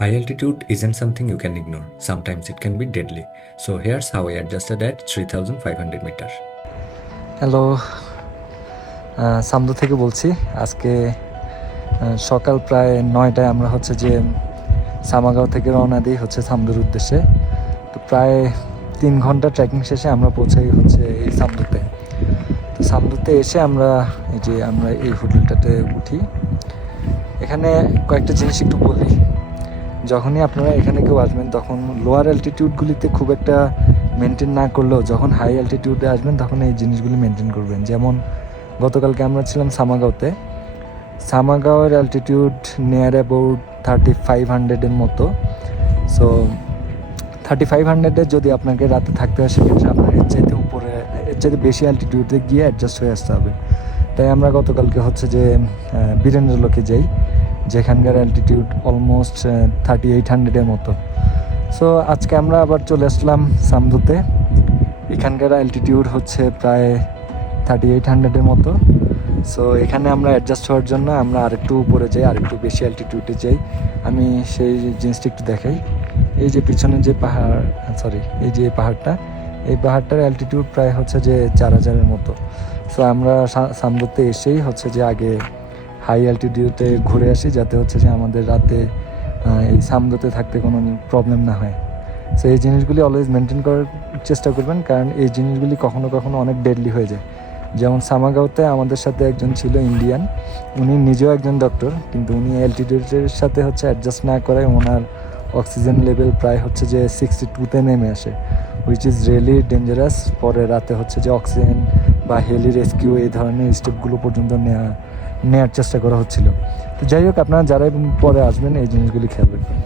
High altitude isn't something you can ignore. Sometimes it can be deadly. So here's how I adjusted at 3500 meters. Hello, সামদু থেকে বলছি। আজকে সকাল প্রায় 9টায় আমরা হচ্ছে যে সামাগাঁও থেকে রওনা দিই হচ্ছে সামদুর উদ্দেশ্যে। তো প্রায় 3 ঘন্টা ট্রেকিং শেষে আমরা পৌঁছাই হচ্ছে এই সামদুতে। তো সামদুতে এসে আমরা এই হোটেলটাতে উঠি। এখানে কয়েকটা জিনিস একটু বলি। যখনই আপনারা এখানে কেউ আসবেন তখন লোয়ার অ্যালটিটিউডগুলিতে খুব একটা মেনটেন না করলেও যখন হাই অ্যালটিটিউডে আসবেন তখন এই জিনিসগুলি মেনটেন করবেন। যেমন গতকালকে আমরা ছিলাম সামাগাঁওতে। সামাগাঁওয়ের অ্যালটিটিউড নিয়ার অ্যাবাউট 3500-এর মতো। সো 3500-এ যদি আপনাকে রাতে থাকতে হয় সেক্ষেত্রে আপনার এর চাইতে বেশি অ্যালটিটিউডে গিয়ে অ্যাডজাস্ট হয়ে আসতে হবে। তাই আমরা গতকালকে হচ্ছে যে বীরেন্দ্রলোকে যাই, যেখানকার অ্যালটিটিউড অলমোস্ট 3800-এর মতো। সো আজকে আমরা আবার চলে আসলাম সামদুতে। এখানকার অ্যালটিটিউড হচ্ছে প্রায় 3800-এর মতো। সো এখানে আমরা অ্যাডজাস্ট হওয়ার জন্য আমরা আরেকটু উপরে যাই, আরেকটু বেশি অ্যালটিটিউডে যাই। আমি সেই জিনিসটা একটু দেখাই। এই যে পিছনে যে এই যে এই পাহাড়টার অ্যালটিটিউড প্রায় হচ্ছে যে 4000-এর মতো। সো আমরা সামদুতে এসেই হচ্ছে যে আগে হাই অ্যালটিটিউডে ঘুরে আসি, যাতে হচ্ছে যে আমাদের রাতে এই সামদুতে থাকতে কোনো প্রবলেম না হয়। সো এই জিনিসগুলি অলওয়েজ মেনটেন করার চেষ্টা করবেন, কারণ এই জিনিসগুলি কখনো কখনো অনেক ডেডলি হয়ে যায়। যেমন সামাগাঁওতে আমাদের সাথে একজন ছিল ইন্ডিয়ান, উনি নিজেও একজন ডক্টর, কিন্তু উনি অ্যালটিটিউডের সাথে হচ্ছে অ্যাডজাস্ট না করায় ওনার অক্সিজেন লেভেল প্রায় হচ্ছে যে 62-তে নেমে আসে, হুইচ ইজ রিয়েলি ডেঞ্জারাস। পরে রাতে হচ্ছে যে অক্সিজেন বা হেলি রেস্কিউ এই ধরনের স্টেপগুলো পর্যন্ত নেওয়ার চেষ্টা করা হচ্ছিল। তো যাই হোক, আপনারা যারাই পরে আসবেন এই জিনিসগুলি খেয়াল রাখবেন।